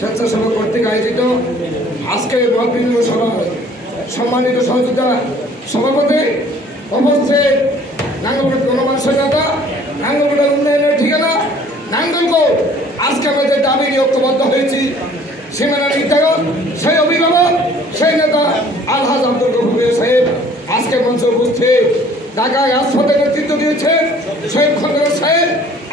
স্বেচ্ছাসেবক কর্তৃক আয়োজিত আজকের বিভিন্ন সভা সম্মানিত সহযোগিতা সভাপতি উপস্থিত নাঙ্গলকোট গণমানুষের নেতা, নাঙ্গলকোটের উন্নয়নের ঠিকানা নাঙ্গলকোট। আজকে আমাদের দাবি নিয়ে ঐক্যবদ্ধ হয়েছি। সীমানা নির্ধারণ সেই অভিভাবক সেই নেতা আলহাজ আব্দুল গফুর সাহেব আজকে মঞ্চে উপস্থিত। ঢাকায় রাজপথে নেতৃত্ব দিয়েছেন শহীদ খন্দকার সাহেব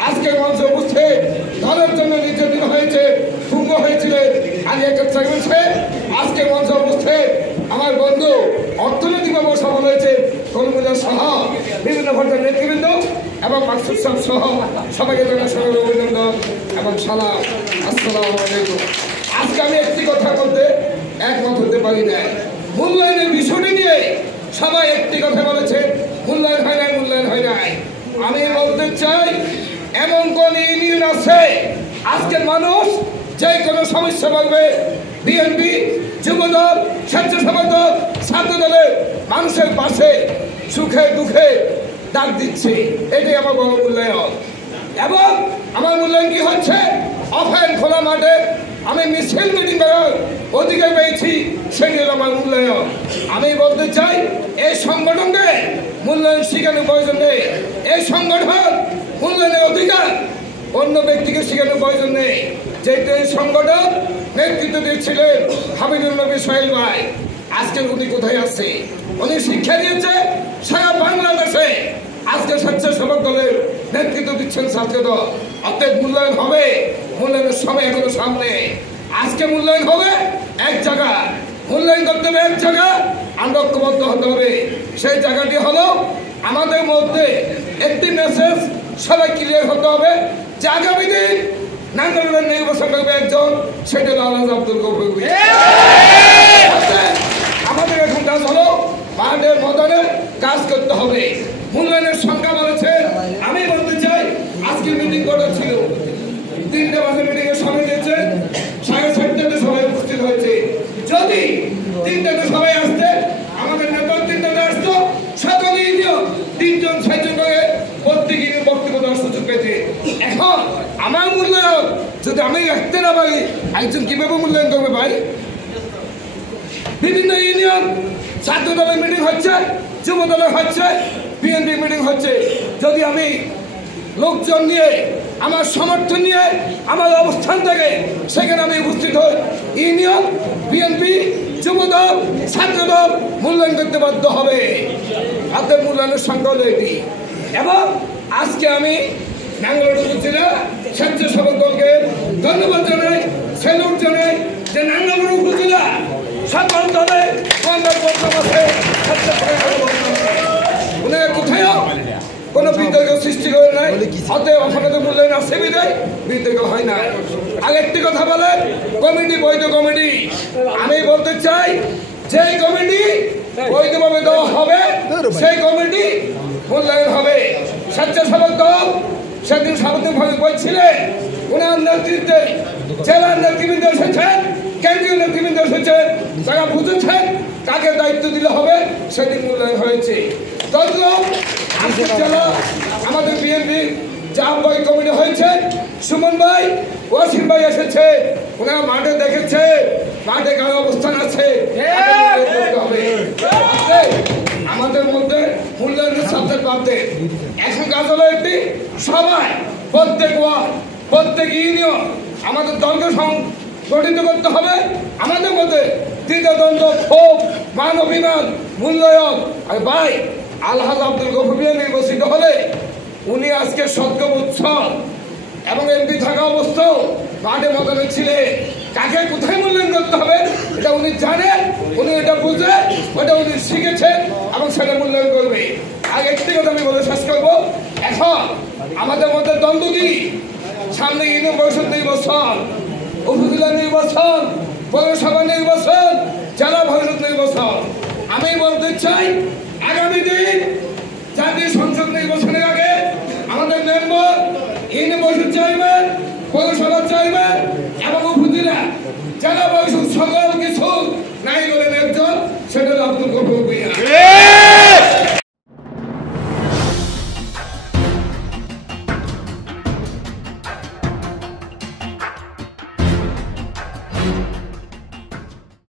আজকে মঞ্চে উপস্থিত। দলের জন্য নির্যাতিত হয়েছে, ভুঙ্গ হয়েছিলেন আলী আক্তার সাহেব আজকে মঞ্চে উপস্থিত। আমার বন্ধু অর্থনৈতিকভাবে সফল হয়েছে কলমুজার সহ বিভিন্ন পর্যায়ের নেতৃবৃন্দ এবং মাকসুদ সাহেব সহ সবাইকে জানাই সবাই অভিনন্দন এবং সালাম। আসসালামু আলাইকুম। আজকে আমি একটি কথার মধ্যে একমত হতে পারি না। মূল্যায়নের বিষয়টি নিয়ে সবাই একটি কথা বলেছে, মূল্যায়ন হয় নাই, মূল্যায়ন হয় নাই। আমি বলতে চাই এমন কোন ইউনিয়ন আছে আজকের মানুষ যে কোনো সমস্যা বলবে বিএনপি, যুবদল, স্বেচ্ছাসেবক দল, ছাত্র দলের মানুষের পাশে সুখে দুঃখে ডাক দিচ্ছে। এটাই আমার বড় মূল্যায়ন। এবং আমার মূল্যায়ন কি হচ্ছে, অফেন খোলা মাঠে আমি মিছিল মিটিং করার অধিকার পেয়েছি, সেটি হল আমার মূল্যায়ন। আমি বলতে চাই এই সংগঠনকে মূল্যায়ন শেখানোর প্রয়োজন নেই। এই সংগঠন মূল্যায়নের অধিকার অন্য ব্যক্তিকে শেখানোর প্রয়োজন নেই। যেহেতু এই সংগঠন নেতৃত্ব দিচ্ছিলেন হাবিবুল নবী সোহেল ভাই, আজকে উনি কোথায় আছে? উনি শিক্ষা দিয়েছে সারা বাংলাদেশে। আজকে স্বেচ্ছাসেবক দলের নেতৃত্ব দিচ্ছেন ছাত্র দল। অর্থাৎ মূল্যায়ন হবে, মূল্যায়নের সময় এখনো সামনে। আজকে মূল্যায়ন হবে এক জায়গা, মূল্যায়ন করতে হবে এক জায়গা, আমরা ঐক্যবদ্ধ হতে হবে। সেই জায়গাটি হলো আমাদের মধ্যে একটি মেসেজ সবাই ক্লিয়ার হতে হবে যে আগামী দিন নাঙ্গলকোটের নির্বাচন করবে একজন, সেটা হলো আলহাজ আব্দুল গফুর। আমাদের এখন কাজ হলো মাঠে ময়দানে কাজ করতে হবে। মূল্যায়নের সংখ্যা বলেছে, আমি বলতে চাই আজকে মিটিং করা ছিল 3টে বাজে মিটিং এর সময় দিয়েছে, 4:30টাতে সবাই উপস্থিত হয়েছে। যদি 3টাতে সবাই আসতে আমাদের নেতা 3টাতে আসতো, সকল ইউনিয়ন 3জন 6জন করে প্রত্যেক ইউনিয়ন বক্তব্য দেওয়ার সুযোগ পেতে। এখন আমার মূল্যায়ন যদি আমি রাখতে না পারি, একজন কিভাবে মূল্যায়ন করবে ভাই? বিভিন্ন ইউনিয়ন ছাত্র দলের মিটিং হচ্ছে, যুব দলের হচ্ছে, বিএনপি মিটিং হচ্ছে। যদি আমি লোকজন নিয়ে আমার সমর্থন নিয়ে আমার অবস্থান থেকে সেখানে আমি উপস্থিত হই, ইউনিয়ন, বিএনপি, যুব দল, ছাত্র দল মূল্যায়ন করতে বাধ্য হবে। হাতের মূল্যায়নের সংখ্যা হলো এটি। এবং আজকে আমি নাঙ্গলকোট উপজেলা স্বেচ্ছাসেবক দলকে ধন্যবাদ জানাই, স্যালুট জানাই যে নাঙ্গলকোট উপজেলা সকল দলে কোথাও কোনো বিতর্ক সৃষ্টি করে নাই। অতএব অপরাধ মূল্যায়ন আছে বিদায় বিতর্ক হয় না। আরেকটি কথা বলেন, কমিটি বৈধ কমিটি। আমি বলতে চাই যে কমিটি বৈধভাবে দেওয়া হবে সেই কমিটি মূল্যায়ন হবে। স্বেচ্ছাসেবক দল সেদিন স্বাগতিকভাবে বলছিলেন, ওনার নেতৃত্বে জেলার নেতৃবৃন্দ এসেছেন, কেন্দ্রীয় নেতৃবৃন্দ এসেছেন, তারা বুঝেছেন কাকে দায়িত্ব দিলে হবে, সেদিন মূল্যায়ন হয়েছে। জেলা আমাদের বিএনপি যে আহ্বায়ক কমিটি হয়েছে, সুমন ভাই, ওয়াসিম ভাই এসেছে, ওনারা মাঠে দেখেছে মাঠে কারো অবস্থান আছে। আমাদের মধ্যে মূল্যায়নের সাথে বাদে এখন কাজ হলো একটি সবাই প্রত্যেক ওয়ার্ড প্রত্যেক ইউনিয়ন আমাদের দলকে গঠিত করতে হবে। আমাদের মধ্যে দ্বিধাদ্বন্দ্ব, ক্ষোভ, মান অভিমান, মূল্যায়ন। আর ভাই আলহাজ আব্দুল গফুর নির্বাচিত হলে উনি আজকে সদ্য উৎসব এবং এমপি থাকা অবস্থাও মাঠে ময়দানে ছিলেন। কাকে কোথায় মূল্যায়ন করতে হবে এটা উনি জানেন, উনি এটা বুঝে, ওটা উনি শিখেছেন এবং সেটা মূল্যায়ন করবে। আর একটি কথা আমি বলে শেষ করবো, এখন আমাদের মধ্যে দ্বন্দ্ব কি? সামনে ইউনিয়ন পরিষদ নির্বাচন, উপজেলা নির্বাচন, পৌরসভা নির্বাচন, জেলা পরিষদ নির্বাচন। আমি বলতে চাই আগামী দিন জাতীয় সংসদ নির্বাচনের আগে আমাদের মেম্বার, ইউনিয়ন পরিষদ চেয়ারম্যান, পৌরসভা চেয়ারম্যান এবং উপজেলা জেলা পরিষদ সকল কিছু নাই বলেন একজন, সেটা আব্দুল গফুর। করছি।